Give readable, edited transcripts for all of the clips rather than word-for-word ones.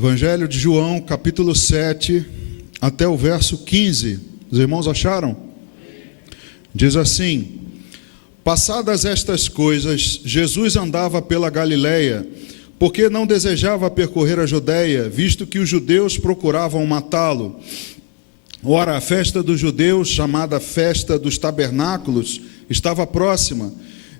Evangelho de João, capítulo 7, até o verso 15. Os irmãos acharam? Diz assim: passadas estas coisas, Jesus andava pela Galileia, porque não desejava percorrer a Judeia, visto que os judeus procuravam matá-lo. Ora, a festa dos judeus, chamada Festa dos Tabernáculos, estava próxima.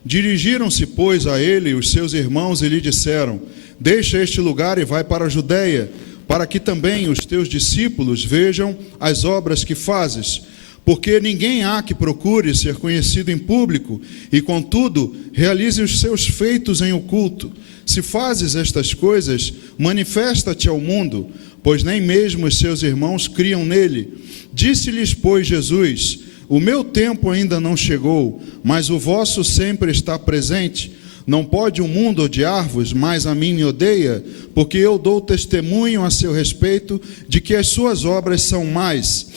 Dirigiram-se, pois, a ele os seus irmãos e lhe disseram: deixa este lugar e vai para a Judeia, para que também os teus discípulos vejam as obras que fazes. Porque ninguém há que procure ser conhecido em público, e contudo realize os seus feitos em oculto. Se fazes estas coisas, manifesta-te ao mundo, pois nem mesmo os seus irmãos criam nele. Disse-lhes, pois, Jesus: o meu tempo ainda não chegou, mas o vosso sempre está presente. Não pode o mundo odiar-vos, mas a mim me odeia, porque eu dou testemunho a seu respeito de que as suas obras são más.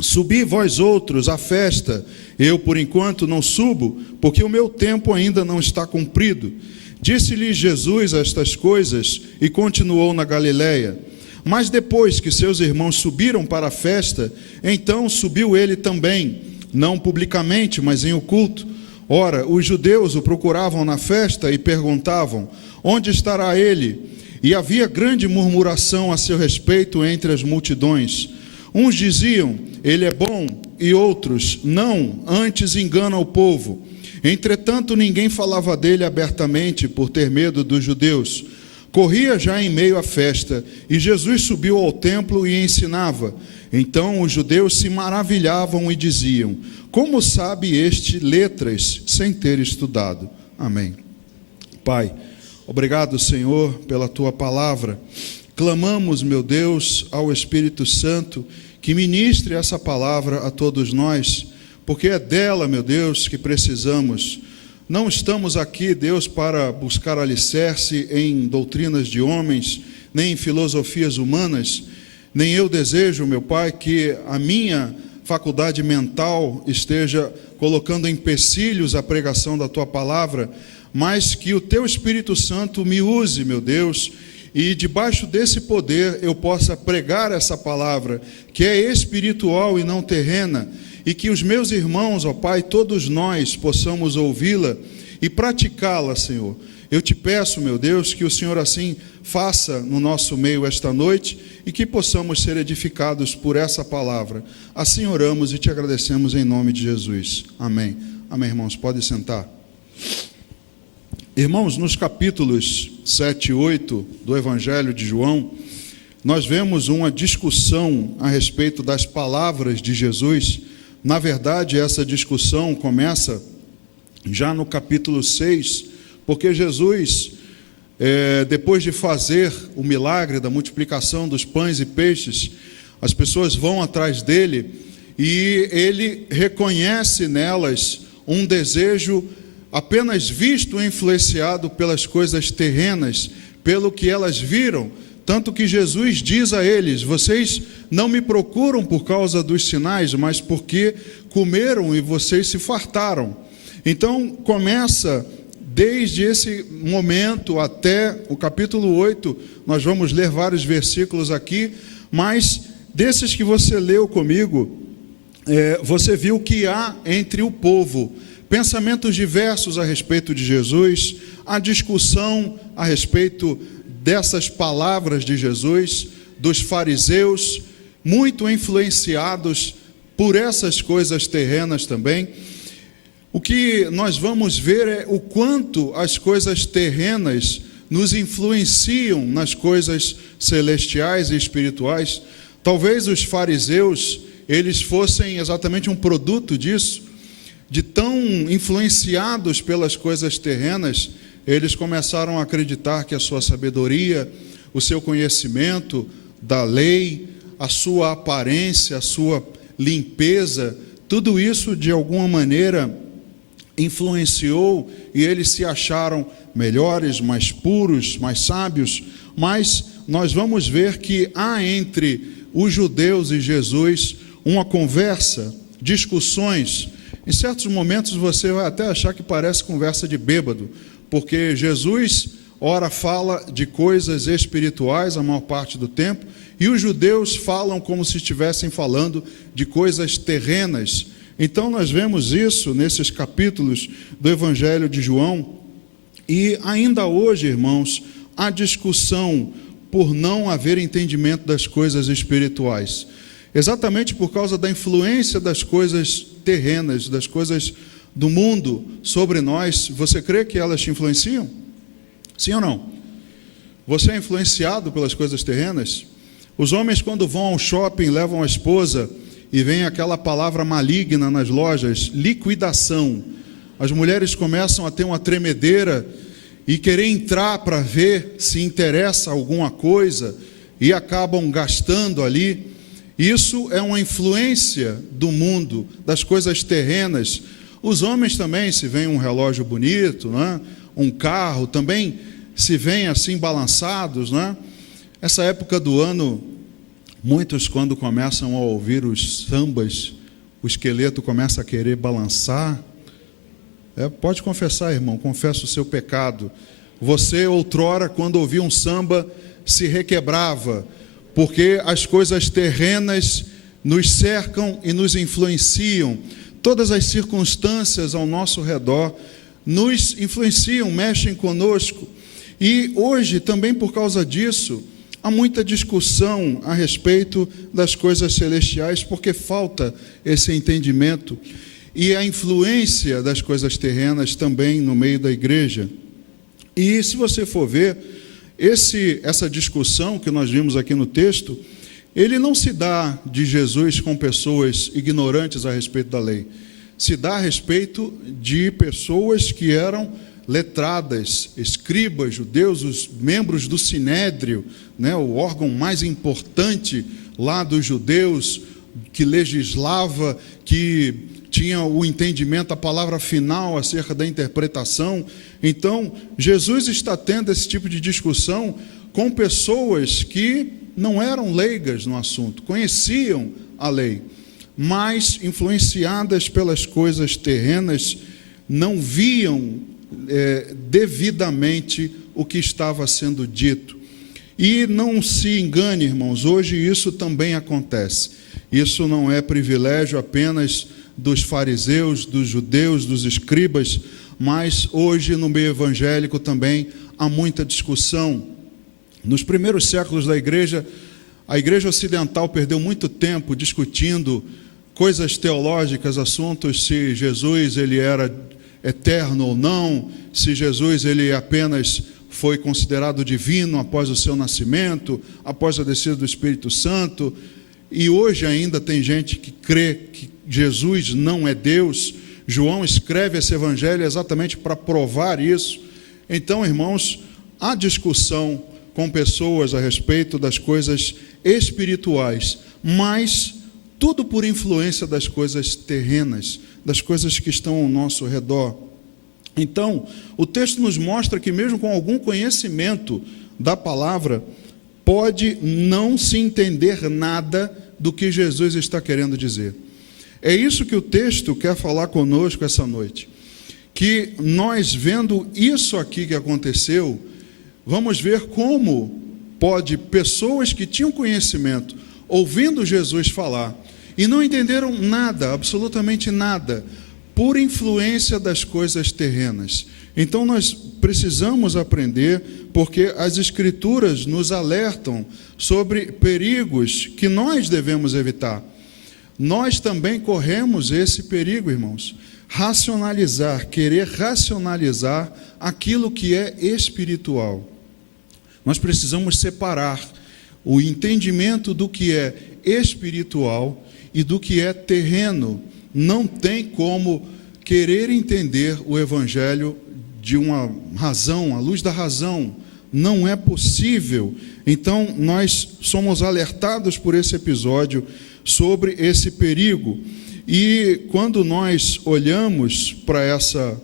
Subi vós outros à festa, eu por enquanto não subo, porque o meu tempo ainda não está cumprido. Disse-lhe Jesus estas coisas e continuou na Galileia. Mas depois que seus irmãos subiram para a festa, então subiu ele também, não publicamente, mas em oculto. Ora, os judeus o procuravam na festa e perguntavam: onde estará ele? E havia grande murmuração a seu respeito entre as multidões. Uns diziam: ele é bom, e outros: não, antes engana o povo. Entretanto, ninguém falava dele abertamente, por ter medo dos judeus. Corria já em meio à festa, e Jesus subiu ao templo e ensinava. Então os judeus se maravilhavam e diziam: como sabe este letras, sem ter estudado? Amém. Pai, obrigado, Senhor, pela Tua palavra. Clamamos, meu Deus, ao Espírito Santo, que ministre essa palavra a todos nós, porque é dela, meu Deus, que precisamos. Não estamos aqui, Deus, para buscar alicerce em doutrinas de homens, nem em filosofias humanas, nem eu desejo, meu Pai, que a minha faculdade mental esteja colocando empecilhos à pregação da Tua palavra, mas que o Teu Espírito Santo me use, meu Deus, e debaixo desse poder eu possa pregar essa palavra, que é espiritual e não terrena, e que os meus irmãos, ó Pai, todos nós possamos ouvi-la e praticá-la, Senhor. Eu te peço, meu Deus, que o Senhor assim faça no nosso meio esta noite e que possamos ser edificados por essa palavra. Assim oramos e te agradecemos em nome de Jesus. Amém. Amém, irmãos. Pode sentar. Irmãos, nos capítulos 7 e 8 do Evangelho de João, nós vemos uma discussão a respeito das palavras de Jesus. Na verdade, essa discussão começa já no capítulo 6, porque Jesus, depois de fazer o milagre da multiplicação dos pães e peixes, as pessoas vão atrás dele e ele reconhece nelas um desejo apenas visto e influenciado pelas coisas terrenas, pelo que elas viram. Tanto que Jesus diz a eles: vocês não me procuram por causa dos sinais, mas porque comeram e vocês se fartaram. Então começa, desde esse momento até o capítulo 8, nós vamos ler vários versículos aqui, mas desses que você leu comigo, você viu que há entre o povo pensamentos diversos a respeito de Jesus, a discussão a respeito dessas palavras de Jesus, dos fariseus, muito influenciados por essas coisas terrenas também. O que nós vamos ver é o quanto as coisas terrenas nos influenciam nas coisas celestiais e espirituais. Talvez os fariseus, eles fossem exatamente um produto disso, de tão influenciados pelas coisas terrenas, eles começaram a acreditar que a sua sabedoria, o seu conhecimento da lei, a sua aparência, a sua limpeza, tudo isso de alguma maneira influenciou e eles se acharam melhores, mais puros, mais sábios. Mas nós vamos ver que há entre os judeus e Jesus uma conversa, discussões. Em certos momentos você vai até achar que parece conversa de bêbado, porque Jesus ora fala de coisas espirituais a maior parte do tempo, e os judeus falam como se estivessem falando de coisas terrenas. Então nós vemos isso nesses capítulos do Evangelho de João, e ainda hoje, irmãos, há discussão por não haver entendimento das coisas espirituais, exatamente por causa da influência das coisas terrenas, das coisas do mundo sobre nós. Você crê que elas te influenciam? Sim ou não? Você é influenciado pelas coisas terrenas? Os homens, quando vão ao shopping, levam a esposa e vem aquela palavra maligna nas lojas, liquidação. As mulheres começam a ter uma tremedeira e querer entrar para ver se interessa alguma coisa e acabam gastando ali. Isso é uma influência do mundo, das coisas terrenas. Os homens também, se vem um relógio bonito, né? Um carro, também se vem assim balançados, né? Essa época do ano, muitos quando começam a ouvir os sambas, o esqueleto começa a querer balançar. Pode confessar, irmão, confessa o seu pecado. Você, outrora, quando ouvia um samba, se requebrava, porque as coisas terrenas nos cercam e nos influenciam. Todas as circunstâncias ao nosso redor nos influenciam, mexem conosco. E hoje, também por causa disso, há muita discussão a respeito das coisas celestiais, porque falta esse entendimento. E a influência das coisas terrenas também no meio da igreja. E se você for ver, essa discussão que nós vimos aqui no texto, ele não se dá de Jesus com pessoas ignorantes a respeito da lei. Se dá a respeito de pessoas que eram letradas, escribas, judeus, os membros do Sinédrio, né, o órgão mais importante lá dos judeus, que legislava, que tinha o entendimento, a palavra final acerca da interpretação. Então, Jesus está tendo esse tipo de discussão com pessoas que não eram leigas no assunto, conheciam a lei, mas influenciadas pelas coisas terrenas, não viam devidamente o que estava sendo dito. E não se engane, irmãos, hoje isso também acontece. Isso não é privilégio apenas dos fariseus, dos judeus, dos escribas, mas hoje no meio evangélico também há muita discussão. Nos primeiros séculos da igreja, a igreja ocidental perdeu muito tempo discutindo coisas teológicas, assuntos se Jesus ele era eterno ou não, se Jesus ele apenas foi considerado divino após o seu nascimento, após a descida do Espírito Santo. E hoje ainda tem gente que crê que Jesus não é Deus. João escreve esse evangelho exatamente para provar isso. Então, irmãos, há discussão com pessoas a respeito das coisas espirituais, mas tudo por influência das coisas terrenas, das coisas que estão ao nosso redor. Então, o texto nos mostra que mesmo com algum conhecimento da palavra, pode não se entender nada do que Jesus está querendo dizer. É isso que o texto quer falar conosco essa noite. Que nós, vendo isso aqui que aconteceu, vamos ver como pode pessoas que tinham conhecimento, ouvindo Jesus falar, e não entenderam nada, absolutamente nada, por influência das coisas terrenas. Então nós precisamos aprender, porque as Escrituras nos alertam sobre perigos que nós devemos evitar. Nós também corremos esse perigo, irmãos. Querer racionalizar aquilo que é espiritual. Nós precisamos separar o entendimento do que é espiritual e do que é terreno. Não tem como querer entender o Evangelho de uma razão, à luz da razão. Não é possível. Então, nós somos alertados por esse episódio sobre esse perigo. E quando nós olhamos para essa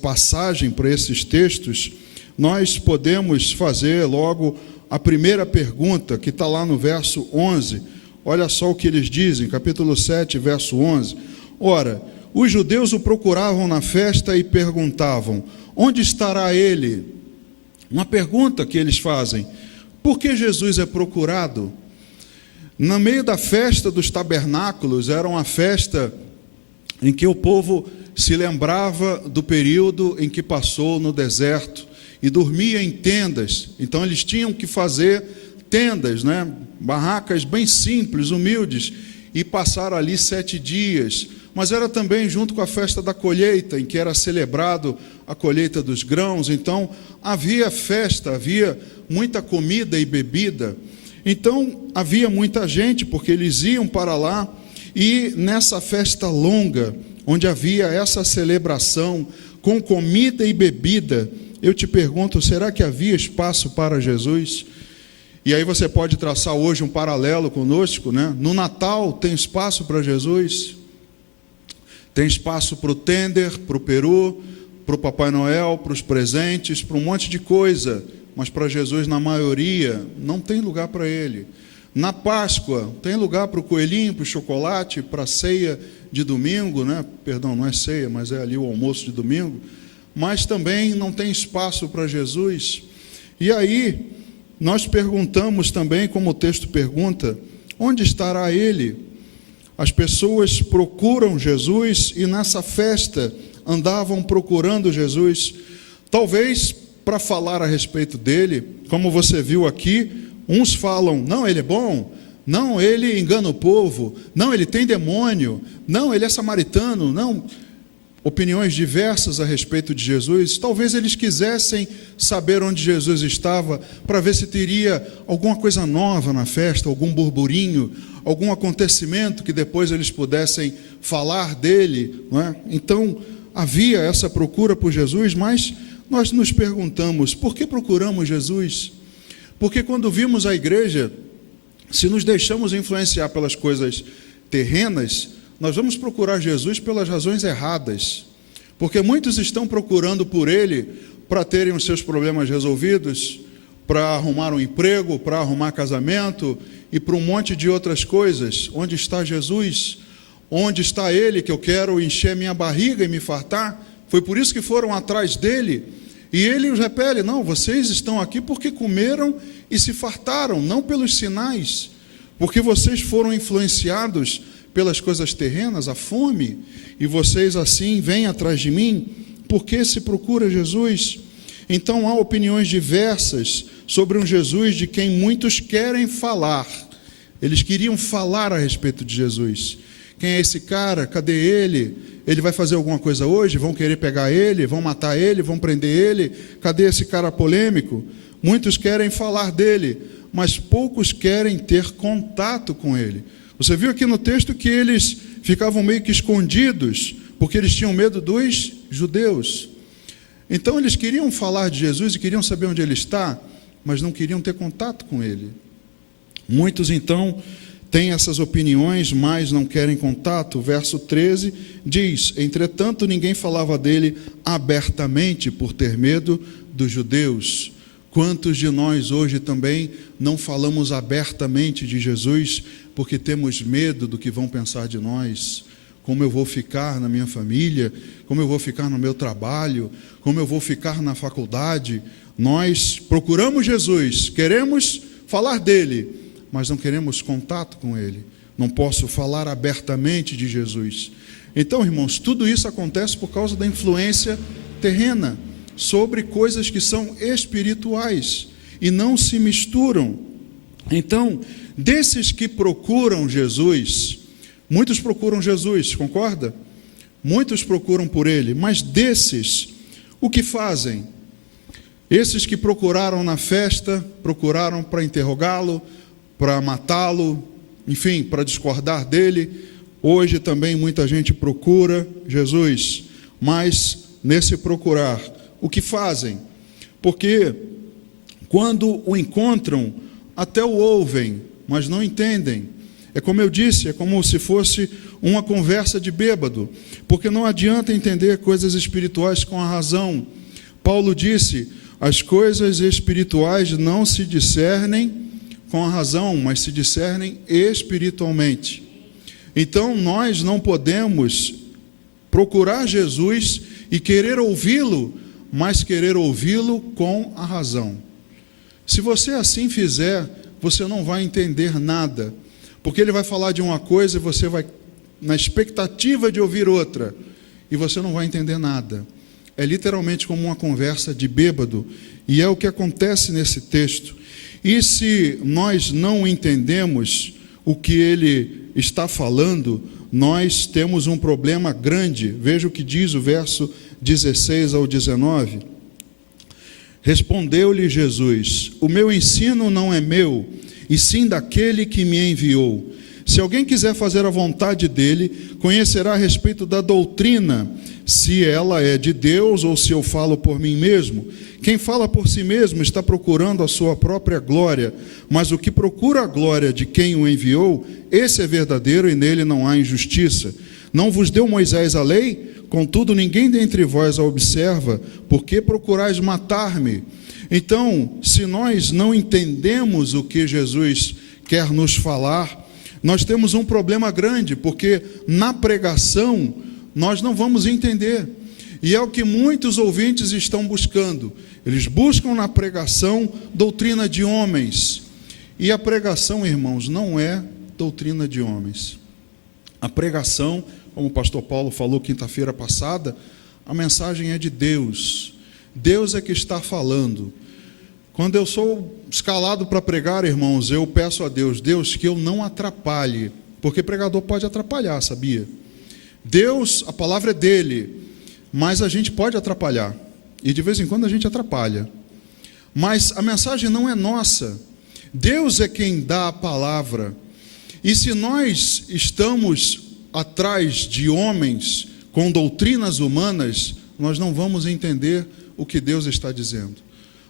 passagem, para esses textos, nós podemos fazer logo a primeira pergunta, que está lá no verso 11. Olha só o que eles dizem, capítulo 7, verso 11. Ora, os judeus o procuravam na festa e perguntavam: onde estará ele? Uma pergunta que eles fazem: por que Jesus é procurado? No meio da festa dos tabernáculos, era uma festa em que o povo se lembrava do período em que passou no deserto e dormia em tendas. Então eles tinham que fazer tendas, barracas bem simples, humildes, e passar ali 7 dias. Mas era também junto com a festa da colheita, em que era celebrado a colheita dos grãos. Então havia festa, havia muita comida e bebida. Então havia muita gente, porque eles iam para lá, e nessa festa longa, onde havia essa celebração com comida e bebida, eu te pergunto, será que havia espaço para Jesus? E aí você pode traçar hoje um paralelo conosco, No Natal tem espaço para Jesus? Tem espaço para o tender, para o peru, para o Papai Noel, para os presentes, para um monte de coisa, mas para Jesus, na maioria, não tem lugar para ele. Na Páscoa, tem lugar para o coelhinho, para o chocolate, para a ceia de domingo, Perdão, não é ceia, mas é ali o almoço de domingo, mas também não tem espaço para Jesus. E aí, nós perguntamos também, como o texto pergunta, onde estará ele? As pessoas procuram Jesus e nessa festa andavam procurando Jesus, talvez para falar a respeito dele, como você viu aqui. Uns falam, não, ele é bom, não, ele engana o povo, não, ele tem demônio, não, ele é samaritano, não. Opiniões diversas a respeito de Jesus. Talvez eles quisessem saber onde Jesus estava, para ver se teria alguma coisa nova na festa, algum burburinho, algum acontecimento que depois eles pudessem falar dele, Então havia essa procura por Jesus, mas nós nos perguntamos, por que procuramos Jesus? Porque quando vimos a igreja, se nos deixamos influenciar pelas coisas terrenas, nós vamos procurar Jesus pelas razões erradas, porque muitos estão procurando por ele para terem os seus problemas resolvidos, para arrumar um emprego, para arrumar casamento e para um monte de outras coisas. Onde está Jesus? Onde está ele que eu quero encher minha barriga e me fartar? Foi por isso que foram atrás dele. E ele os repele, não, vocês estão aqui porque comeram e se fartaram, não pelos sinais, porque vocês foram influenciados pelas coisas terrenas, a fome, e vocês assim vêm atrás de mim, porque se procura Jesus. Então há opiniões diversas sobre um Jesus de quem muitos querem falar. Eles queriam falar a respeito de Jesus. Quem é esse cara? Cadê ele? Ele vai fazer alguma coisa hoje? Vão querer pegar ele? Vão matar ele? Vão prender ele? Cadê esse cara polêmico? Muitos querem falar dele, mas poucos querem ter contato com ele. Você viu aqui no texto que eles ficavam meio que escondidos, porque eles tinham medo dos judeus. Então eles queriam falar de Jesus e queriam saber onde ele está, mas não queriam ter contato com ele. Muitos então têm essas opiniões, mas não querem contato. O verso 13 diz, entretanto ninguém falava dele abertamente por ter medo dos judeus. Quantos de nós hoje também não falamos abertamente de Jesus porque temos medo do que vão pensar de nós? Como eu vou ficar na minha família? Como eu vou ficar no meu trabalho? Como eu vou ficar na faculdade? Nós procuramos Jesus, queremos falar dele, mas não queremos contato com ele. Não posso falar abertamente de Jesus. Então, irmãos, tudo isso acontece por causa da influência terrena sobre coisas que são espirituais e não se misturam. Então, desses que procuram Jesus, muitos procuram Jesus, concorda? Muitos procuram por ele, mas desses, o que fazem? Esses que procuraram na festa, procuraram para interrogá-lo, para matá-lo, enfim, para discordar dele. Hoje também muita gente procura Jesus, mas nesse procurar, o que fazem? Porque quando o encontram, até o ouvem, mas não entendem. É como eu disse, é como se fosse uma conversa de bêbado, porque não adianta entender coisas espirituais com a razão. Paulo disse, as coisas espirituais não se discernem com a razão, mas se discernem espiritualmente. Então nós não podemos procurar Jesus e querer ouvi-lo, mas querer ouvi-lo com a razão. Se você assim fizer, você não vai entender nada, porque ele vai falar de uma coisa e você vai na expectativa de ouvir outra, e você não vai entender nada. É literalmente como uma conversa de bêbado, e é o que acontece nesse texto. E se nós não entendemos o que ele está falando, nós temos um problema grande. Veja o que diz o verso 16 ao 19. Respondeu-lhe Jesus: o meu ensino não é meu, e sim daquele que me enviou. Se alguém quiser fazer a vontade dele, conhecerá a respeito da doutrina, se ela é de Deus ou se eu falo por mim mesmo. Quem fala por si mesmo está procurando a sua própria glória, mas o que procura a glória de quem o enviou, esse é verdadeiro e nele não há injustiça. Não vos deu Moisés a lei? Contudo, ninguém dentre vós a observa. Por que procurais matar-me? Então, se nós não entendemos o que Jesus quer nos falar, nós temos um problema grande, porque na pregação nós não vamos entender. E é o que muitos ouvintes estão buscando. Eles buscam na pregação doutrina de homens. E a pregação, irmãos, não é doutrina de homens. A pregação, como o pastor Paulo falou quinta-feira passada, a mensagem é de Deus. Deus é que está falando. Quando eu sou escalado para pregar, irmãos, eu peço a Deus, Deus, que eu não atrapalhe, porque pregador pode atrapalhar, sabia? Deus, a palavra é dele, mas a gente pode atrapalhar, e de vez em quando a gente atrapalha. Mas a mensagem não é nossa, Deus é quem dá a palavra. E se nós estamos atrás de homens com doutrinas humanas, nós não vamos entender o que Deus está dizendo.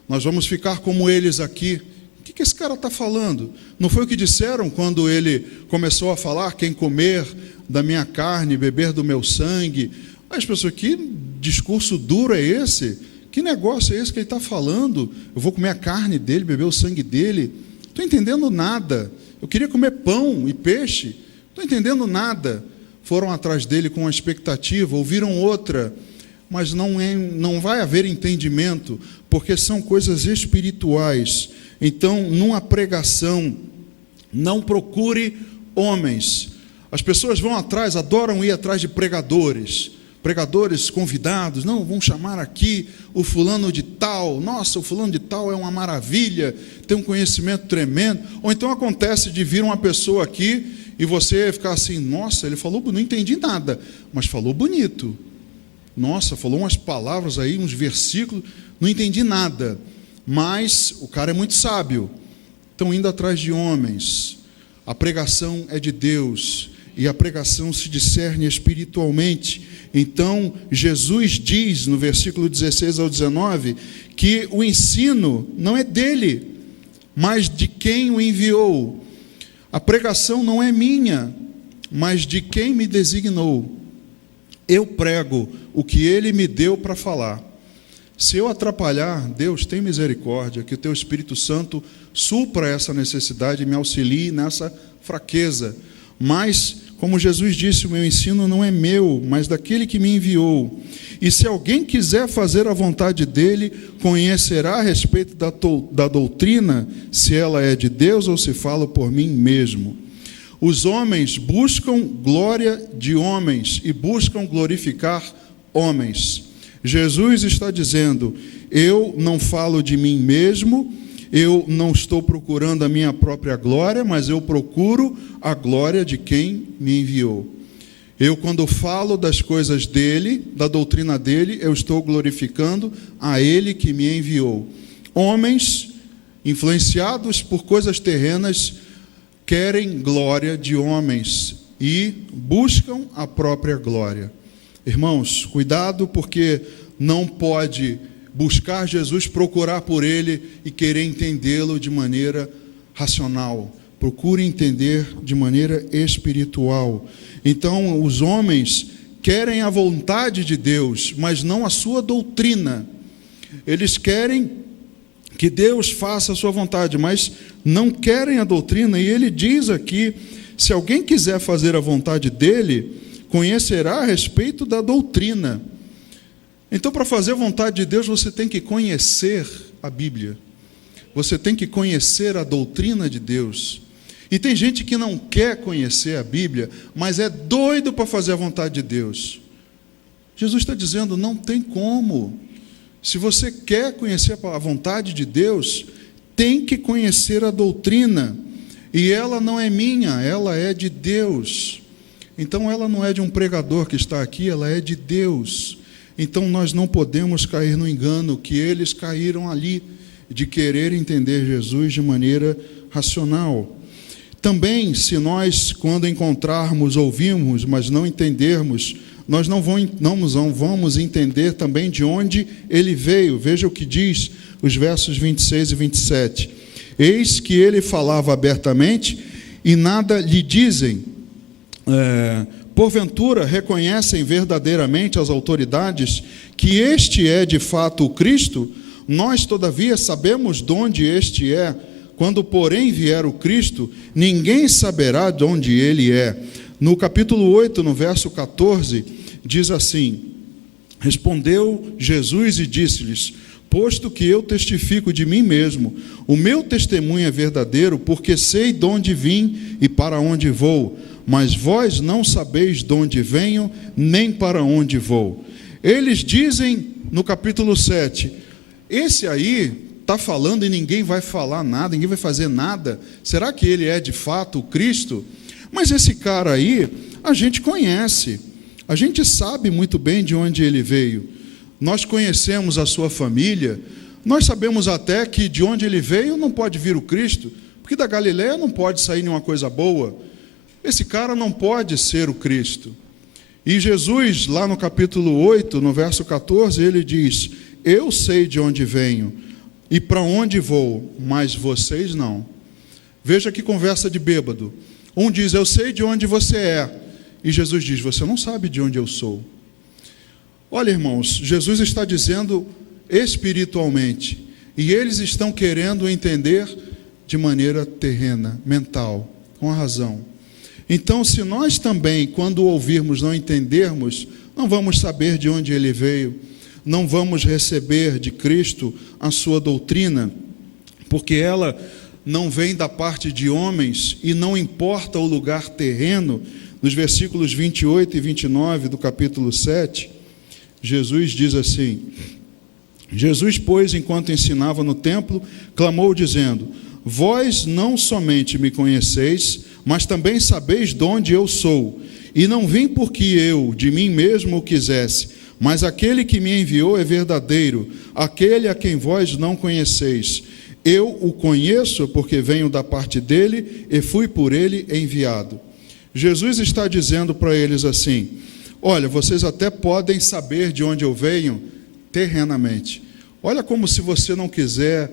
Nós vamos ficar como eles aqui. O que esse cara está falando? Não foi o que disseram quando ele começou a falar: quem comer da minha carne, beber do meu sangue? As pessoas, que discurso duro é esse? Que negócio é esse que ele está falando? Eu vou comer a carne dele, beber o sangue dele? Não estou entendendo nada. Eu queria comer pão e peixe. Não estou entendendo nada. Foram atrás dele com uma expectativa, ouviram outra, mas não vai haver entendimento, porque são coisas espirituais. Então, numa pregação, não procure homens. As pessoas vão atrás, adoram ir atrás de pregadores convidados. Não, vão chamar aqui o fulano de tal. Nossa, o fulano de tal é uma maravilha, tem um conhecimento tremendo. Ou então acontece de vir uma pessoa aqui e você ficar assim: nossa, ele falou, não entendi nada, mas falou bonito. Nossa, falou umas palavras aí, uns versículos, não entendi nada, mas o cara é muito sábio. Estão indo atrás de homens. A pregação é de Deus, e a pregação se discerne espiritualmente. Então, Jesus diz no versículo 16 ao 19, que o ensino não é dele, mas de quem o enviou. A pregação não é minha, mas de quem me designou. Eu prego o que ele me deu para falar. Se eu atrapalhar, Deus, tem misericórdia, que o teu Espírito Santo supra essa necessidade e me auxilie nessa fraqueza. Mas, como Jesus disse, o meu ensino não é meu, mas daquele que me enviou. E se alguém quiser fazer a vontade dele, conhecerá a respeito da doutrina, se ela é de Deus ou se falo por mim mesmo. Os homens buscam glória de homens e buscam glorificar homens. Jesus está dizendo: eu não falo de mim mesmo, eu não estou procurando a minha própria glória, mas eu procuro a glória de quem me enviou. Eu, quando falo das coisas dele, da doutrina dele, eu estou glorificando a ele que me enviou. Homens, influenciados por coisas terrenas, querem glória de homens e buscam a própria glória. Irmãos, cuidado, porque não pode buscar Jesus, procurar por ele e querer entendê-lo de maneira racional. Procure entender de maneira espiritual. Então, os homens querem a vontade de Deus, mas não a sua doutrina. Eles querem que Deus faça a sua vontade, mas não querem a doutrina. E ele diz aqui: se alguém quiser fazer a vontade dele, conhecerá a respeito da doutrina. Então, para fazer a vontade de Deus, você tem que conhecer a Bíblia. Você tem que conhecer a doutrina de Deus. E tem gente que não quer conhecer a Bíblia, mas é doido para fazer a vontade de Deus. Jesus está dizendo, não tem como. Se você quer conhecer a vontade de Deus, tem que conhecer a doutrina. E ela não é minha, ela é de Deus. Então ela não é de um pregador que está aqui, ela é de Deus. Então nós não podemos cair no engano que eles caíram ali, de querer entender Jesus de maneira racional. Também, se nós, quando encontrarmos, ouvirmos, mas não entendermos, nós não vamos entender também de onde ele veio. Veja o que diz os versos 26 e 27. Eis que ele falava abertamente e nada lhe dizem. Porventura reconhecem verdadeiramente as autoridades que este é de fato o Cristo? Nós, todavia, sabemos de onde este é. Quando, porém, vier o Cristo, ninguém saberá de onde ele é. No capítulo 8, no verso 14, diz assim: respondeu Jesus e disse-lhes: posto que eu testifico de mim mesmo, o meu testemunho é verdadeiro, porque sei de onde vim e para onde vou, mas vós não sabeis de onde venho, nem para onde vou. Eles dizem, no capítulo 7, esse aí está falando e ninguém vai falar nada, ninguém vai fazer nada. Será que ele é de fato o Cristo? Mas esse cara aí, a gente conhece, a gente sabe muito bem de onde ele veio. Nós conhecemos a sua família, nós sabemos até que de onde ele veio não pode vir o Cristo, porque da Galileia não pode sair nenhuma coisa boa. Esse cara não pode ser o Cristo. E Jesus, lá no capítulo 8, no verso 14, ele diz: eu sei de onde venho e para onde vou, mas vocês não. Veja que conversa de bêbado. Um diz: eu sei de onde você é. E Jesus diz: você não sabe de onde eu sou. Olha, irmãos, Jesus está dizendo espiritualmente, e eles estão querendo entender de maneira terrena, mental, com a razão. Então, se nós também, quando ouvirmos, não entendermos, não vamos saber de onde ele veio, não vamos receber de Cristo a sua doutrina, porque ela não vem da parte de homens e não importa o lugar terreno. Nos versículos 28 e 29 do capítulo 7, Jesus diz assim: Jesus, pois, enquanto ensinava no templo, clamou dizendo: vós não somente me conheceis, mas também sabeis de onde eu sou, e não vim porque eu de mim mesmo o quisesse, mas aquele que me enviou é verdadeiro, aquele a quem vós não conheceis. Eu o conheço porque venho da parte dele e fui por ele enviado. Jesus está dizendo para eles assim: olha, vocês até podem saber de onde eu venho terrenamente. Olha, como se você não quiser,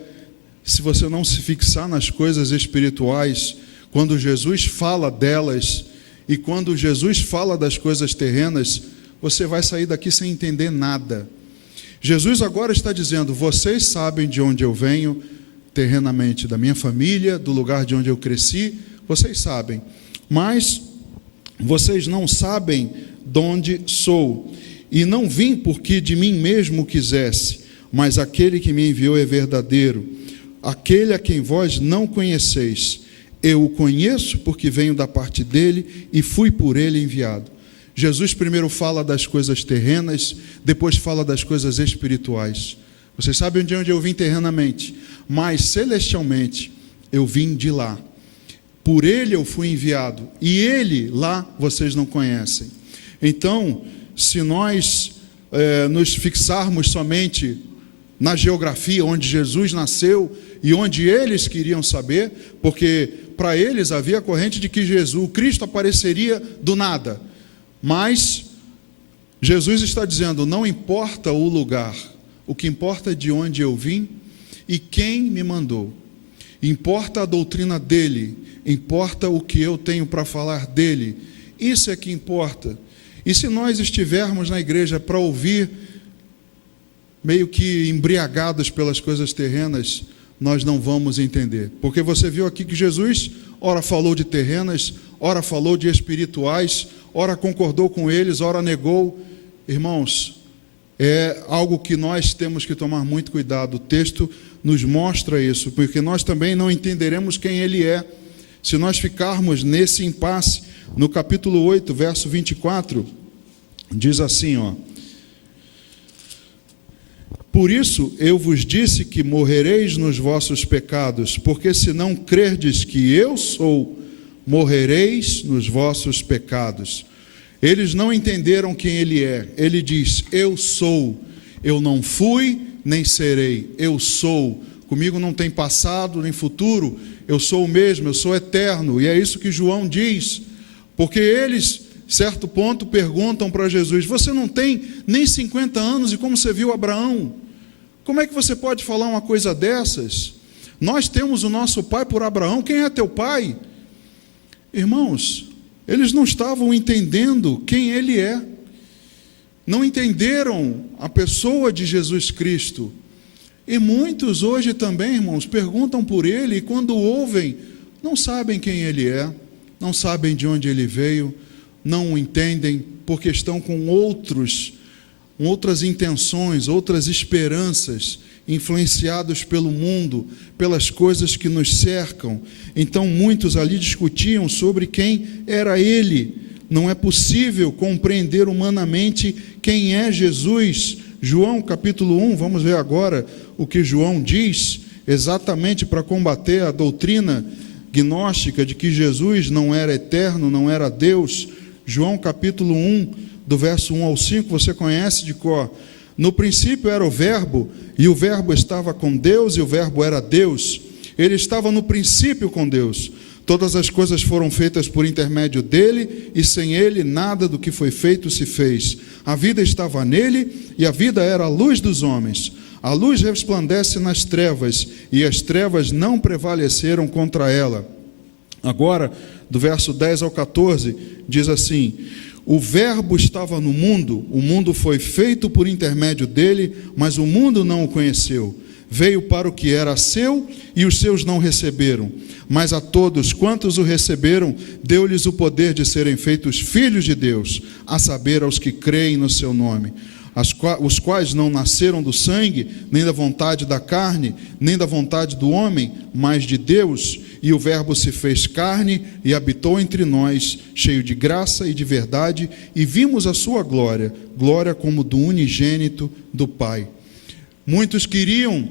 se você não se fixar nas coisas espirituais, quando Jesus fala delas e quando Jesus fala das coisas terrenas, você vai sair daqui sem entender nada. Jesus agora está dizendo: vocês sabem de onde eu venho terrenamente, da minha família, do lugar de onde eu cresci, vocês sabem, mas vocês não sabem de onde sou, e não vim porque de mim mesmo quisesse, mas aquele que me enviou é verdadeiro, aquele a quem vós não conheceis. Eu o conheço porque venho da parte dele e fui por ele enviado. Jesus primeiro fala das coisas terrenas, depois fala das coisas espirituais. Vocês sabem de onde eu vim terrenamente, mas celestialmente eu vim de lá. Por ele eu fui enviado, e ele lá vocês não conhecem. Então, se nós nos fixarmos somente na geografia onde Jesus nasceu e onde eles queriam saber, porque para eles havia a corrente de que Jesus, o Cristo, apareceria do nada. Mas Jesus está dizendo: não importa o lugar, o que importa é de onde eu vim e quem me mandou. Importa a doutrina dele, importa o que eu tenho para falar dele. Isso é que importa. E se nós estivermos na igreja para ouvir, meio que embriagados pelas coisas terrenas, nós não vamos entender. Porque você viu aqui que Jesus, ora falou de terrenas, ora falou de espirituais, ora concordou com eles, ora negou. Irmãos, é algo que nós temos que tomar muito cuidado. O texto nos mostra isso, porque nós também não entenderemos quem Ele é, se nós ficarmos nesse impasse. No capítulo 8, verso 24, diz assim, por isso eu vos disse que morrereis nos vossos pecados, porque se não crerdes que eu sou, morrereis nos vossos pecados. Eles não entenderam quem Ele é. Ele diz, eu sou, eu não fui, nem serei, eu sou. Comigo não tem passado, nem futuro, eu sou o mesmo, eu sou eterno. E é isso que João diz, porque eles, certo ponto, perguntam para Jesus, você não tem nem 50 anos, e como você viu Abraão? Como é que você pode falar uma coisa dessas? Nós temos o nosso pai por Abraão, quem é teu pai? Irmãos, eles não estavam entendendo quem Ele é, não entenderam a pessoa de Jesus Cristo. E muitos hoje também, irmãos, perguntam por Ele, e quando ouvem, não sabem quem Ele é, não sabem de onde Ele veio, não o entendem, porque estão com outras intenções, outras esperanças, influenciados pelo mundo, pelas coisas que nos cercam. Então muitos ali discutiam sobre quem era Ele. Não é possível compreender humanamente quem é Jesus. João capítulo 1, vamos ver agora o que João diz, exatamente para combater a doutrina gnóstica de que Jesus não era eterno, não era Deus. João capítulo 1, do verso 1 ao 5, você conhece de cor. No princípio era o Verbo, e o Verbo estava com Deus, e o Verbo era Deus. Ele estava no princípio com Deus. Todas as coisas foram feitas por intermédio dele, e sem ele nada do que foi feito se fez. A vida estava nele, e a vida era a luz dos homens. A luz resplandece nas trevas, e as trevas não prevaleceram contra ela. Agora, do verso 10 ao 14, diz assim, o Verbo estava no mundo, o mundo foi feito por intermédio dele, mas o mundo não o conheceu. Veio para o que era seu, e os seus não receberam. Mas a todos quantos o receberam, deu-lhes o poder de serem feitos filhos de Deus, a saber, aos que creem no seu nome, os quais não nasceram do sangue, nem da vontade da carne, nem da vontade do homem, mas de Deus. E o Verbo se fez carne e habitou entre nós, cheio de graça e de verdade, e vimos a sua glória, glória como do unigênito do Pai. Muitos queriam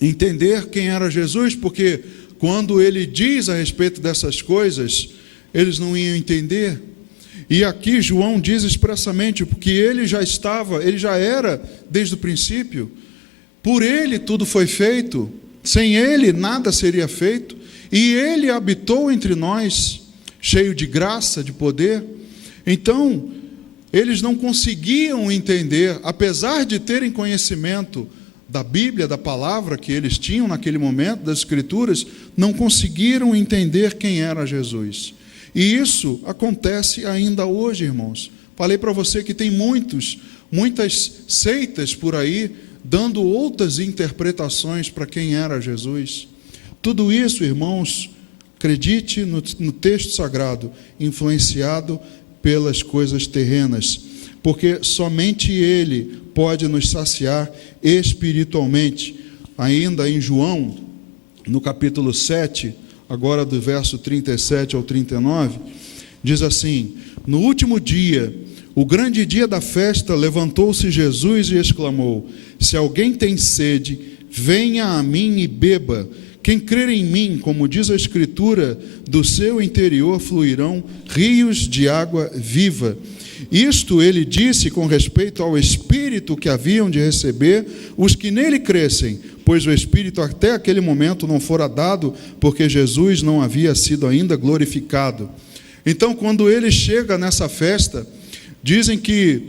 entender quem era Jesus, porque quando ele diz a respeito dessas coisas, eles não iam entender. E aqui João diz expressamente, porque ele já era desde o princípio. Por ele tudo foi feito, sem ele nada seria feito. E ele habitou entre nós, cheio de graça, de poder. Então, eles não conseguiam entender, apesar de terem conhecimento da Bíblia, da palavra que eles tinham naquele momento, das Escrituras, não conseguiram entender quem era Jesus. E isso acontece ainda hoje, irmãos. Falei para você que tem muitas seitas por aí, dando outras interpretações para quem era Jesus. Tudo isso, irmãos, acredite no texto sagrado, influenciado pelas coisas terrenas, porque somente Ele pode nos saciar espiritualmente. Ainda em João, no capítulo 7, agora do verso 37 ao 39, diz assim, no último dia, o grande dia da festa, levantou-se Jesus e exclamou, se alguém tem sede, venha a mim e beba. Quem crer em mim, como diz a Escritura, do seu interior fluirão rios de água viva. Isto ele disse com respeito ao Espírito que haviam de receber os que nele crescem, pois o Espírito até aquele momento não fora dado, porque Jesus não havia sido ainda glorificado. Então, quando ele chega nessa festa, dizem que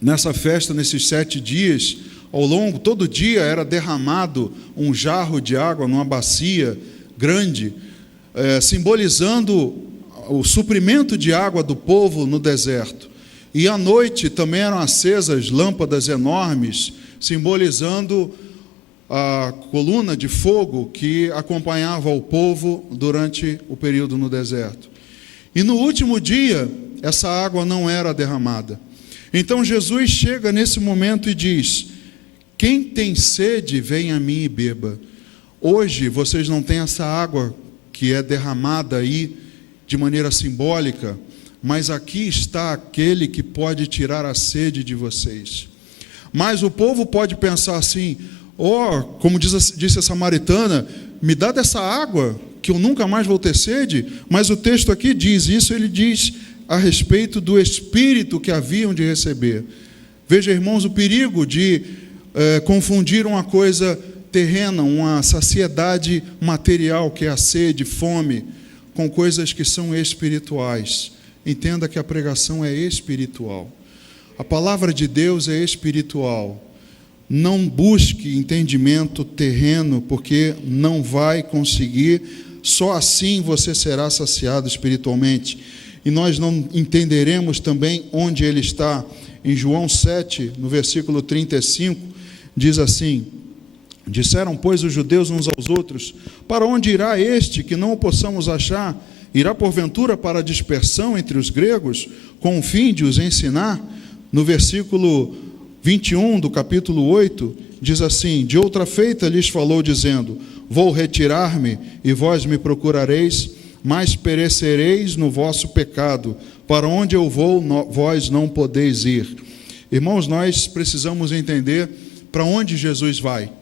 nessa festa, nesses 7 dias, ao longo, todo dia era derramado um jarro de água numa bacia grande, simbolizando o suprimento de água do povo no deserto. E à noite também eram acesas lâmpadas enormes, simbolizando a coluna de fogo que acompanhava o povo durante o período no deserto. E no último dia, essa água não era derramada. Então Jesus chega nesse momento e diz: quem tem sede, vem a mim e beba. Hoje vocês não têm essa água que é derramada aí de maneira simbólica, mas aqui está aquele que pode tirar a sede de vocês. Mas o povo pode pensar assim: como disse a samaritana, me dá dessa água que eu nunca mais vou ter sede. Mas o texto aqui diz isso, ele diz a respeito do Espírito que haviam de receber. Veja, irmãos, o perigo de confundir uma coisa terrena, uma saciedade material, que é a sede, fome, com coisas que são espirituais. Entenda que a pregação é espiritual. A palavra de Deus é espiritual. Não busque entendimento terreno, porque não vai conseguir. Só assim você será saciado espiritualmente. E nós não entenderemos também onde ele está. Em João 7, no versículo 35, diz assim: disseram, pois, os judeus uns aos outros: para onde irá este que não o possamos achar? Irá porventura para a dispersão entre os gregos, com o fim de os ensinar? No versículo 21 do capítulo 8, diz assim: de outra feita lhes falou, dizendo: vou retirar-me, e vós me procurareis, mas perecereis no vosso pecado. Para onde eu vou, vós não podeis ir. Irmãos, nós precisamos entender para onde Jesus vai.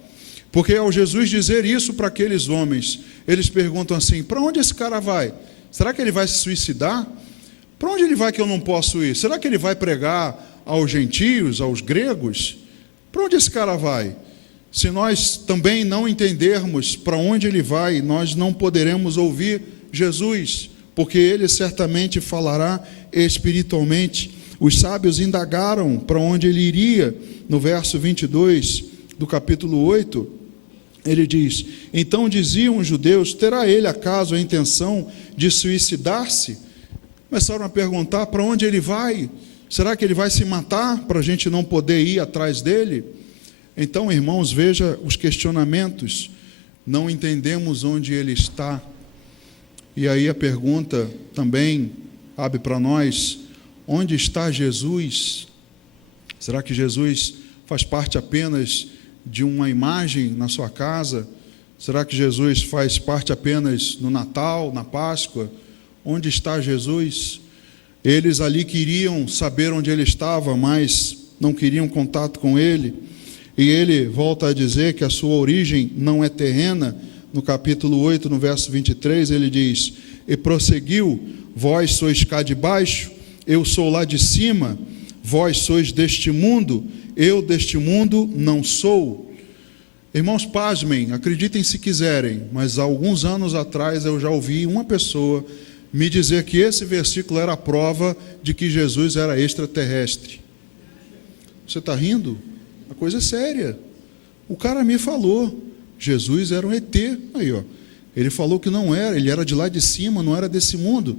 Porque ao Jesus dizer isso para aqueles homens, eles perguntam assim: para onde esse cara vai? Será que ele vai se suicidar? Para onde ele vai que eu não posso ir? Será que ele vai pregar aos gentios, aos gregos? Para onde esse cara vai? Se nós também não entendermos para onde ele vai, nós não poderemos ouvir Jesus, porque ele certamente falará espiritualmente. Os sábios indagaram para onde ele iria. No verso 22 do capítulo 8, ele diz: então diziam os judeus: terá ele acaso a intenção de suicidar-se? Começaram a perguntar para onde ele vai. Será que ele vai se matar para a gente não poder ir atrás dele? Então, irmãos, veja os questionamentos. Não entendemos onde ele está. E aí a pergunta também abre para nós: onde está Jesus? Será que Jesus faz parte apenas de uma imagem na sua casa? Será que Jesus faz parte apenas no Natal, na Páscoa? Onde está Jesus? Eles ali queriam saber onde ele estava, mas não queriam contato com ele. E ele volta a dizer que a sua origem não é terrena. No capítulo 8, no verso 23, ele diz: e prosseguiu: vós sois cá de baixo, eu sou lá de cima. Vós sois deste mundo, eu deste mundo não sou. Irmãos, pasmem, acreditem se quiserem, mas há alguns anos atrás eu já ouvi uma pessoa me dizer que esse versículo era a prova de que Jesus era extraterrestre. Você está rindo? A coisa é séria. O cara me falou: Jesus era um ET. Aí, ó, ele falou que não era, ele era de lá de cima, não era desse mundo.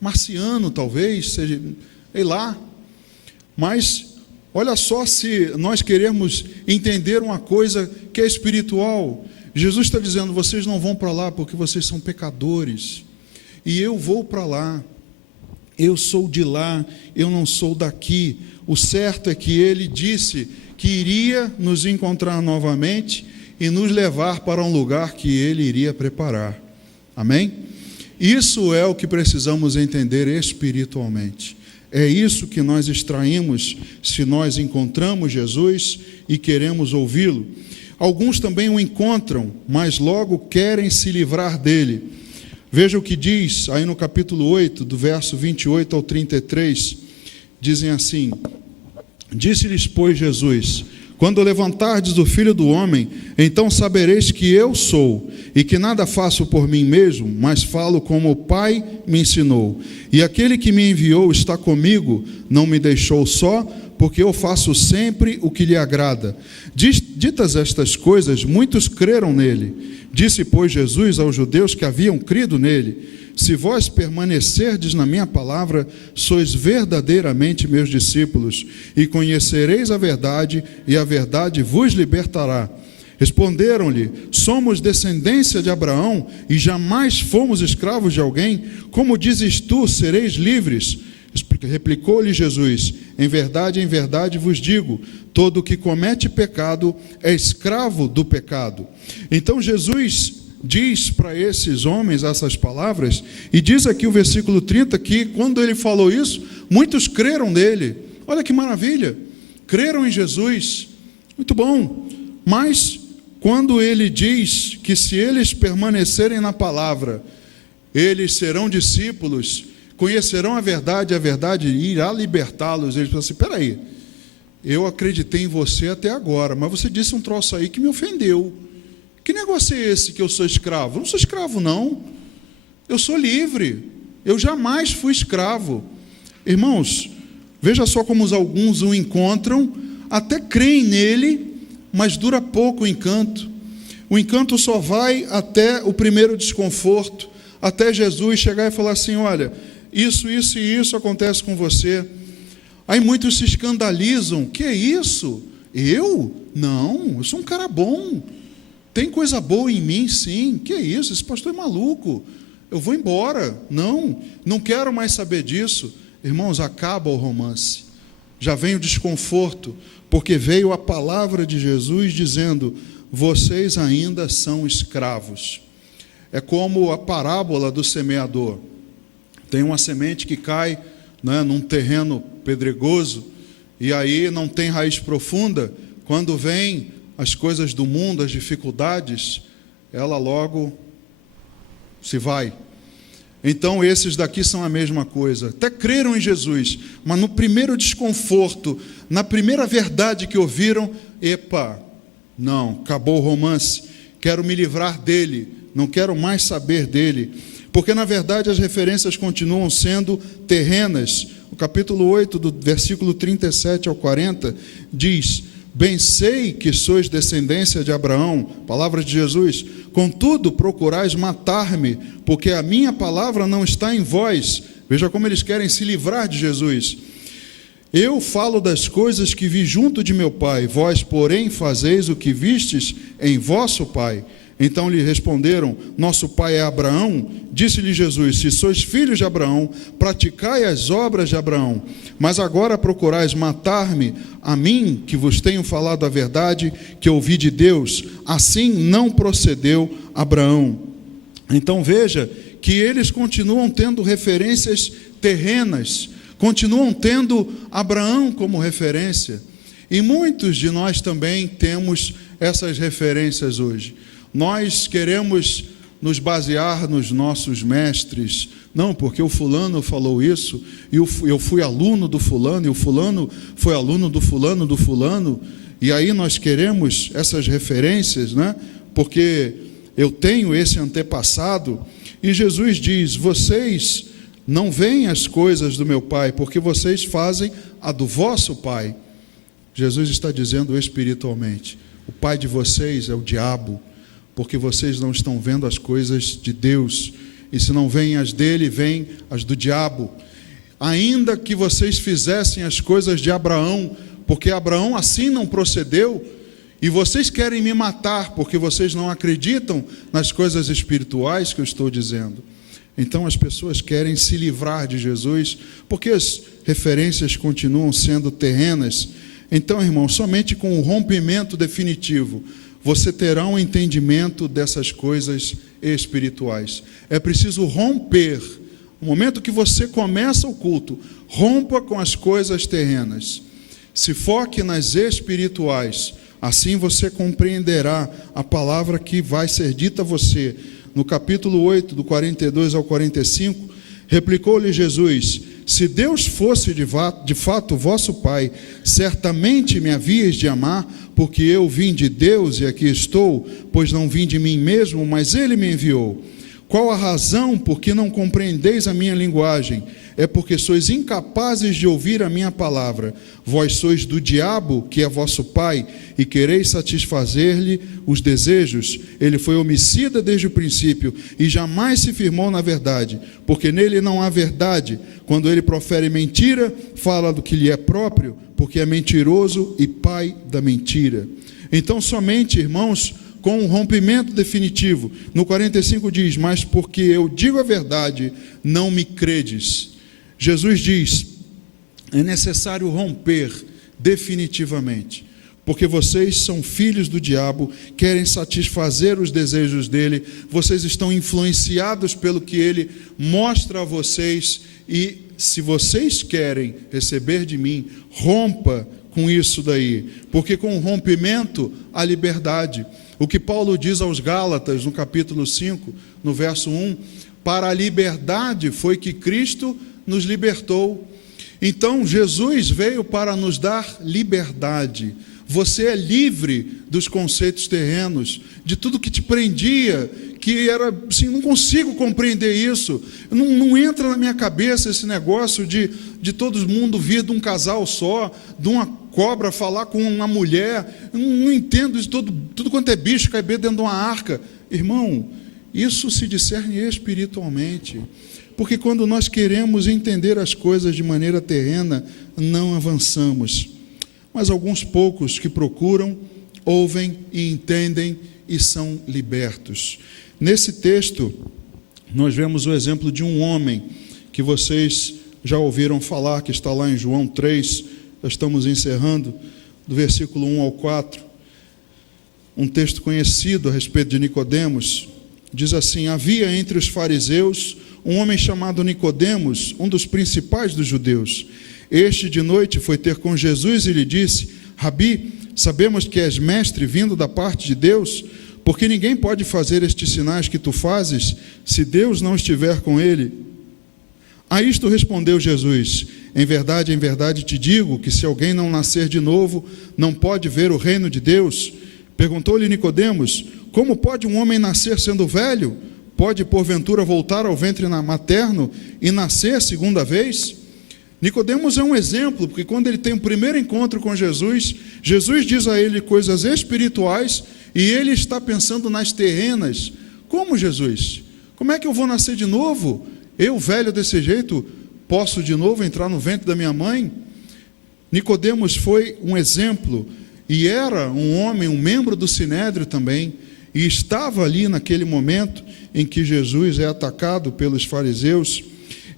Marciano, talvez, seja, sei lá. Mas, olha só, se nós queremos entender uma coisa que é espiritual, Jesus está dizendo: vocês não vão para lá porque vocês são pecadores. E eu vou para lá. Eu sou de lá, eu não sou daqui. O certo é que ele disse que iria nos encontrar novamente e nos levar para um lugar que ele iria preparar. Amém? Isso é o que precisamos entender espiritualmente. É isso que nós extraímos se nós encontramos Jesus e queremos ouvi-lo. Alguns também o encontram, mas logo querem se livrar dele. Veja o que diz aí no capítulo 8, do verso 28 ao 33, dizem assim: disse-lhes, pois, Jesus: quando levantardes o Filho do Homem, então sabereis que eu sou, e que nada faço por mim mesmo, mas falo como o Pai me ensinou. E aquele que me enviou está comigo, não me deixou só, porque eu faço sempre o que lhe agrada. Ditas estas coisas, muitos creram nele. Disse, pois, Jesus aos judeus que haviam crido nele: se vós permanecerdes na minha palavra, sois verdadeiramente meus discípulos, e conhecereis a verdade, e a verdade vos libertará. Responderam-lhe: somos descendência de Abraão, e jamais fomos escravos de alguém. Como dizes tu, sereis livres? Replicou-lhe Jesus: em verdade vos digo, todo o que comete pecado é escravo do pecado. Então Jesus diz para esses homens essas palavras, e diz aqui o versículo 30 que quando ele falou isso, muitos creram nele. Olha que maravilha, creram em Jesus, muito bom. Mas quando ele diz que se eles permanecerem na palavra, eles serão discípulos, conhecerão a verdade irá libertá-los. Eles falam assim: espera aí, eu acreditei em você até agora, mas você disse um troço aí que me ofendeu. Que negócio é esse que eu sou escravo? Eu não sou escravo, não. Eu sou livre. Eu jamais fui escravo. Irmãos, veja só como alguns o encontram, até creem nele, mas dura pouco o encanto. O encanto só vai até o primeiro desconforto, até Jesus chegar e falar assim: olha, isso e isso acontece com você. Aí muitos se escandalizam: que é isso? Eu? Não, eu sou um cara bom. Tem coisa boa em mim, sim. Que é isso? Esse pastor é maluco. Eu vou embora. Não quero mais saber disso. Irmãos, acaba o romance. Já vem o desconforto, porque veio a palavra de Jesus dizendo: vocês ainda são escravos. É como a parábola do semeador. Tem uma semente que cai, né, num terreno pedregoso, e aí não tem raiz profunda. Quando vem as coisas do mundo, as dificuldades, ela logo se vai. Então esses daqui são a mesma coisa, até creram em Jesus, mas no primeiro desconforto, na primeira verdade que ouviram, não, acabou o romance, quero me livrar dele, não quero mais saber dele, porque na verdade as referências continuam sendo terrenas. O capítulo 8, do versículo 37 ao 40, diz: bem sei que sois descendência de Abraão, palavra de Jesus, contudo procurais matar-me, porque a minha palavra não está em vós. Veja como eles querem se livrar de Jesus. Eu falo das coisas que vi junto de meu pai, vós, porém, fazeis o que vistes em vosso pai. Então lhe responderam: nosso pai é Abraão. Disse-lhe Jesus: se sois filhos de Abraão, praticai as obras de Abraão. Mas agora procurais matar-me, a mim, que vos tenho falado a verdade, que ouvi de Deus. Assim não procedeu Abraão. Então veja que eles continuam tendo referências terrenas, continuam tendo Abraão como referência. E muitos de nós também temos essas referências hoje. Nós queremos nos basear nos nossos mestres. Não, porque o fulano falou isso, e eu fui aluno do fulano, e o fulano foi aluno do fulano, e aí nós queremos essas referências, né? Porque eu tenho esse antepassado. E Jesus diz: vocês não veem as coisas do meu pai, porque vocês fazem a do vosso pai. Jesus está dizendo espiritualmente: o pai de vocês é o diabo, porque vocês não estão vendo as coisas de Deus, e se não veem as dele, vêm as do diabo. Ainda que vocês fizessem as coisas de Abraão, porque Abraão assim não procedeu, e vocês querem me matar, porque vocês não acreditam nas coisas espirituais que eu estou dizendo. Então as pessoas querem se livrar de Jesus, porque as referências continuam sendo terrenas. Então, irmão, somente com o rompimento definitivo você terá um entendimento dessas coisas espirituais. É preciso romper. No momento que você começa o culto, rompa com as coisas terrenas. Se foque nas espirituais. Assim você compreenderá a palavra que vai ser dita a você. No capítulo 8, do 42 ao 45, replicou-lhe Jesus: se Deus fosse de fato vosso Pai, certamente me havíeis de amar, porque eu vim de Deus e aqui estou, pois não vim de mim mesmo, mas Ele me enviou. Qual a razão por que não compreendeis a minha linguagem? É porque sois incapazes de ouvir a minha palavra. Vós sois do diabo, que é vosso pai, e quereis satisfazer-lhe os desejos. Ele foi homicida desde o princípio, e jamais se firmou na verdade, porque nele não há verdade. Quando ele profere mentira, fala do que lhe é próprio, porque é mentiroso e pai da mentira. Então, somente, irmãos, com um rompimento definitivo. No 45 diz: mas porque eu digo a verdade, não me credes. Jesus diz: é necessário romper definitivamente, porque vocês são filhos do diabo, querem satisfazer os desejos dele, vocês estão influenciados pelo que ele mostra a vocês, e se vocês querem receber de mim, rompa com isso daí, porque com o rompimento há liberdade. O que Paulo diz aos Gálatas, no capítulo 5, no verso 1, para a liberdade foi que Cristo nos libertou. Então, Jesus veio para nos dar liberdade. Você é livre dos conceitos terrenos, de tudo que te prendia, que era assim, não consigo compreender isso, não entra na minha cabeça esse negócio de todo mundo vir de um casal só, de uma cobra falar com uma mulher, não entendo isso, tudo quanto é bicho caber dentro de uma arca. Irmão, isso se discerne espiritualmente, porque quando nós queremos entender as coisas de maneira terrena, não avançamos. Mas alguns poucos que procuram, ouvem e entendem e são libertos. Nesse texto, nós vemos o exemplo de um homem que vocês já ouviram falar, que está lá em João 3, estamos encerrando, do versículo 1 ao 4, um texto conhecido a respeito de Nicodemos, diz assim: havia entre os fariseus um homem chamado Nicodemos, um dos principais dos judeus. Este de noite foi ter com Jesus e lhe disse: Rabi, sabemos que és mestre vindo da parte de Deus, porque ninguém pode fazer estes sinais que tu fazes, se Deus não estiver com ele. A isto respondeu Jesus: em verdade te digo, que se alguém não nascer de novo, não pode ver o reino de Deus. Perguntou-lhe Nicodemos: como pode um homem nascer sendo velho? Pode porventura voltar ao ventre materno e nascer segunda vez? Nicodemos é um exemplo, porque quando ele tem o primeiro encontro com Jesus, Jesus diz a ele coisas espirituais e ele está pensando nas terrenas. Como, Jesus? Como é que eu vou nascer de novo? Eu, velho desse jeito, posso de novo entrar no ventre da minha mãe? Nicodemos foi um exemplo e era um homem, um membro do Sinédrio também, e estava ali naquele momento em que Jesus é atacado pelos fariseus.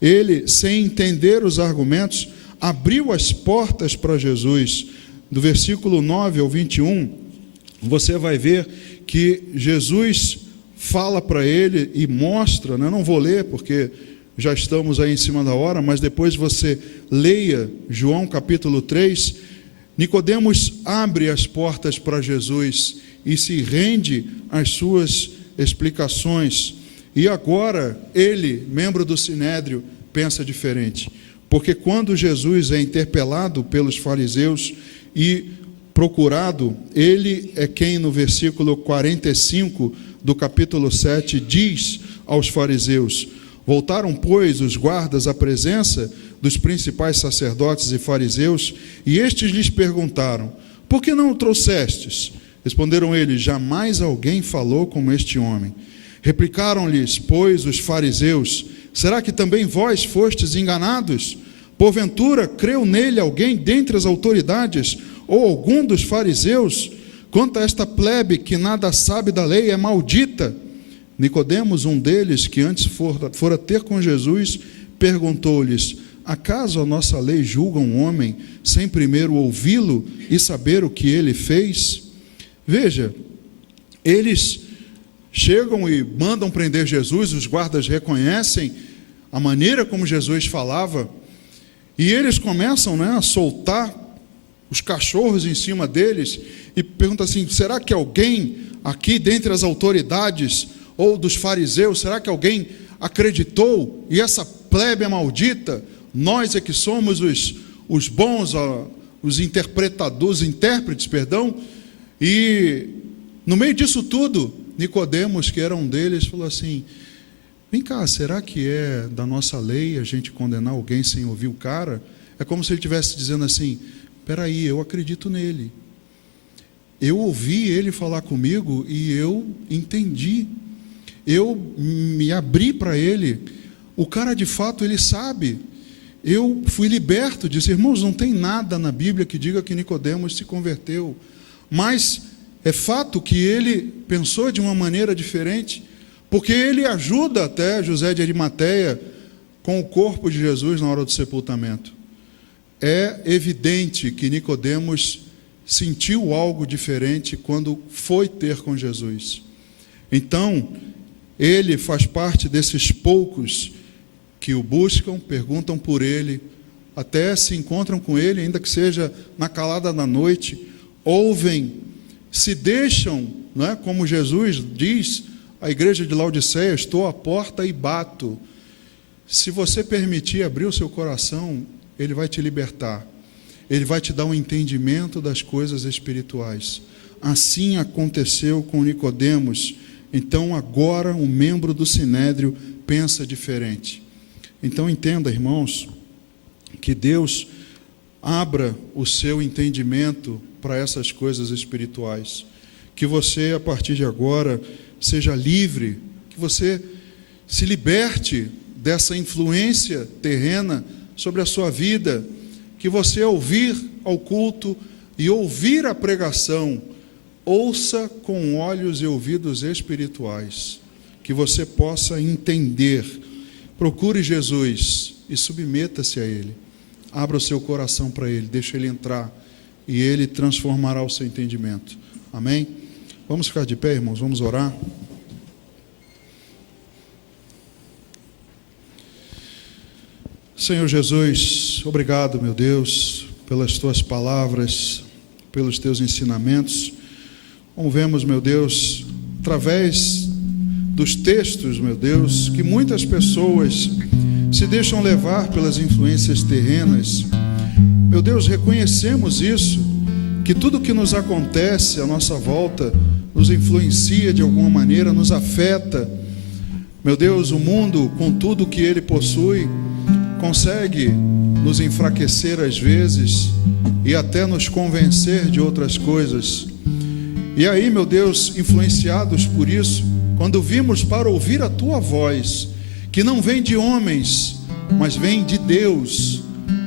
Ele, sem entender os argumentos, abriu as portas para Jesus. Do versículo 9 ao 21, você vai ver que Jesus fala para ele e mostra, né? Não vou ler porque já estamos aí em cima da hora, mas depois você leia João capítulo 3, Nicodemos abre as portas para Jesus e se rende às suas explicações. E agora ele, membro do Sinédrio, pensa diferente, porque quando Jesus é interpelado pelos fariseus e procurado, ele é quem no versículo 45 do capítulo 7 diz aos fariseus: voltaram, pois, os guardas à presença dos principais sacerdotes e fariseus, e estes lhes perguntaram: por que não o trouxestes? Responderam eles: jamais alguém falou como este homem. Replicaram-lhes, pois, os fariseus: será que também vós fostes enganados? Porventura, creu nele alguém dentre as autoridades, ou algum dos fariseus? Quanto a esta plebe que nada sabe da lei, é maldita. Nicodemos, um deles, que antes fora ter com Jesus, perguntou-lhes: acaso a nossa lei julga um homem sem primeiro ouvi-lo e saber o que ele fez? Veja, eles chegam e mandam prender Jesus, os guardas reconhecem a maneira como Jesus falava, e eles começam, a soltar os cachorros em cima deles, e perguntam assim: será que alguém aqui dentre as autoridades ou dos fariseus, será que alguém acreditou? E essa plebe é maldita? Nós é que somos os bons, os intérpretes, e no meio disso tudo, Nicodemos, que era um deles, falou assim: vem cá, será que é da nossa lei a gente condenar alguém sem ouvir o cara? É como se ele estivesse dizendo assim: peraí, eu acredito nele, eu ouvi ele falar comigo e eu entendi, eu me abri para ele, o cara de fato ele sabe, eu fui liberto disso. Irmãos, não tem nada na Bíblia que diga que Nicodemos se converteu, mas é fato que ele pensou de uma maneira diferente, porque ele ajuda até José de Arimateia com o corpo de Jesus na hora do sepultamento. É evidente que Nicodemos sentiu algo diferente quando foi ter com Jesus. Então, ele faz parte desses poucos que o buscam, perguntam por ele, até se encontram com ele, ainda que seja na calada da noite, ouvem, se deixam, né, como Jesus diz à igreja de Laodiceia: estou à porta e bato. Se você permitir abrir o seu coração, ele vai te libertar. Ele vai te dar um entendimento das coisas espirituais. Assim aconteceu com Nicodemos. Então agora um membro do Sinédrio pensa diferente. Então entenda, irmãos, que Deus abra o seu entendimento para essas coisas espirituais. Que você, a partir de agora, seja livre, que você se liberte dessa influência terrena sobre a sua vida, que você, ao vir ao culto e ouvir a pregação, ouça com olhos e ouvidos espirituais, que você possa entender. Procure Jesus e submeta-se a Ele. Abra o seu coração para Ele, deixe Ele entrar e Ele transformará o seu entendimento. Amém? Vamos ficar de pé, irmãos, vamos orar. Senhor Jesus, obrigado, meu Deus, pelas Tuas palavras, pelos Teus ensinamentos. Como vemos, meu Deus, através dos textos, meu Deus, que muitas pessoas se deixam levar pelas influências terrenas. Meu Deus, reconhecemos isso, que tudo que nos acontece à nossa volta nos influencia de alguma maneira, nos afeta. Meu Deus, o mundo, com tudo que ele possui, consegue nos enfraquecer às vezes e até nos convencer de outras coisas. E aí, meu Deus, influenciados por isso, quando vimos para ouvir a Tua voz, que não vem de homens, mas vem de Deus,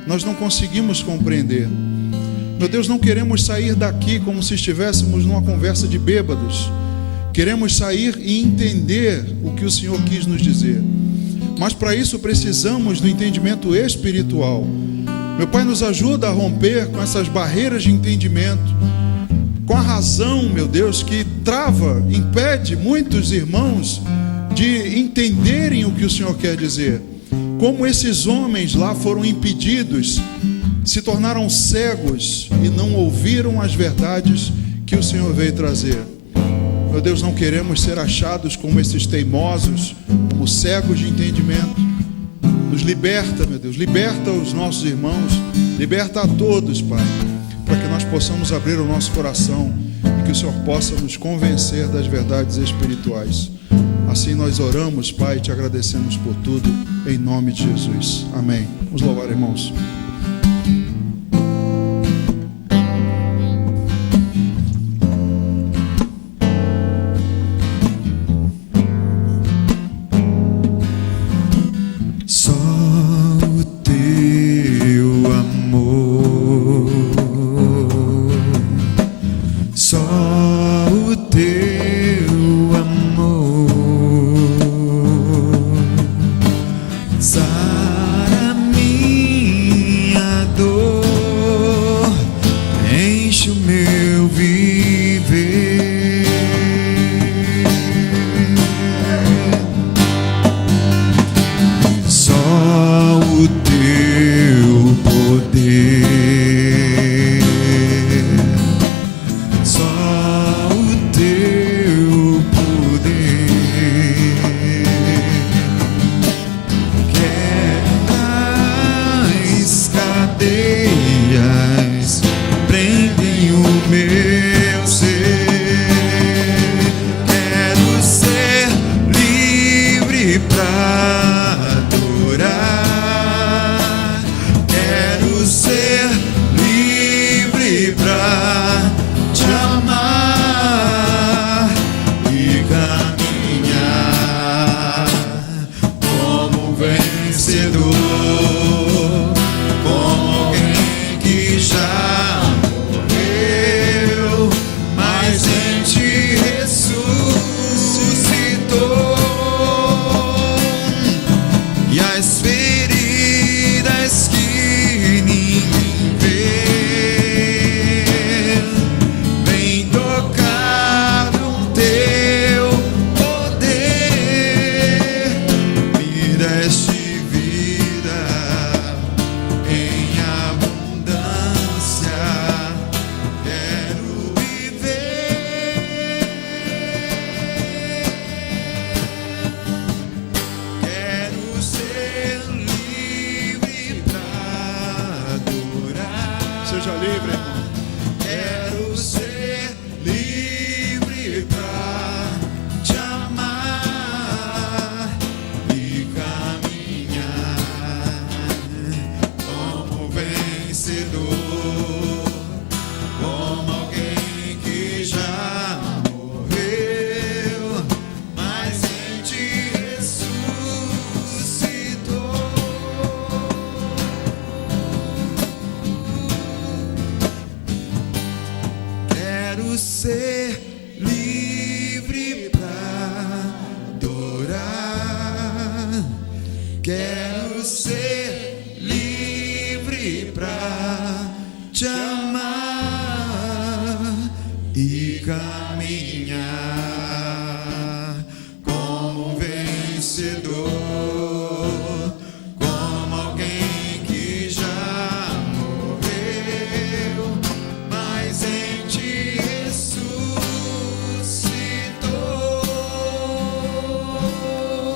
nós não conseguimos compreender. Meu Deus, não queremos sair daqui como se estivéssemos numa conversa de bêbados. Queremos sair e entender o que o Senhor quis nos dizer. Mas para isso precisamos do entendimento espiritual. Meu Pai, nos ajuda a romper com essas barreiras de entendimento, com a razão, meu Deus, que trava, impede muitos irmãos de entenderem o que o Senhor quer dizer. Como esses homens lá foram impedidos, se tornaram cegos e não ouviram as verdades que o Senhor veio trazer. Meu Deus, não queremos ser achados como esses teimosos, como cegos de entendimento. Nos liberta, meu Deus, liberta os nossos irmãos, liberta a todos, Pai, para que nós possamos abrir o nosso coração e que o Senhor possa nos convencer das verdades espirituais. Assim nós oramos, Pai, e te agradecemos por tudo, em nome de Jesus. Amém. Vamos louvar, irmãos. Yes, deste vida em abundância. Quero viver, quero ser livre pra adorar. Seja livre, irmão. Quero ser livre pra te amar e caminhar como vencedor, como alguém que já morreu, mas em ti ressuscitou. Quero ser livre pra adorar. Quero ser livre pra te amar e caminhar como vencedor, como alguém que já morreu, mas em ti ressuscitou.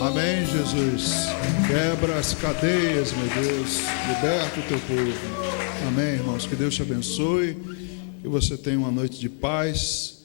Amém, Jesus. Quebra as cadeias, meu Deus. Liberta o teu povo. Amém, irmãos. Que Deus te abençoe. Que você tenha uma noite de paz.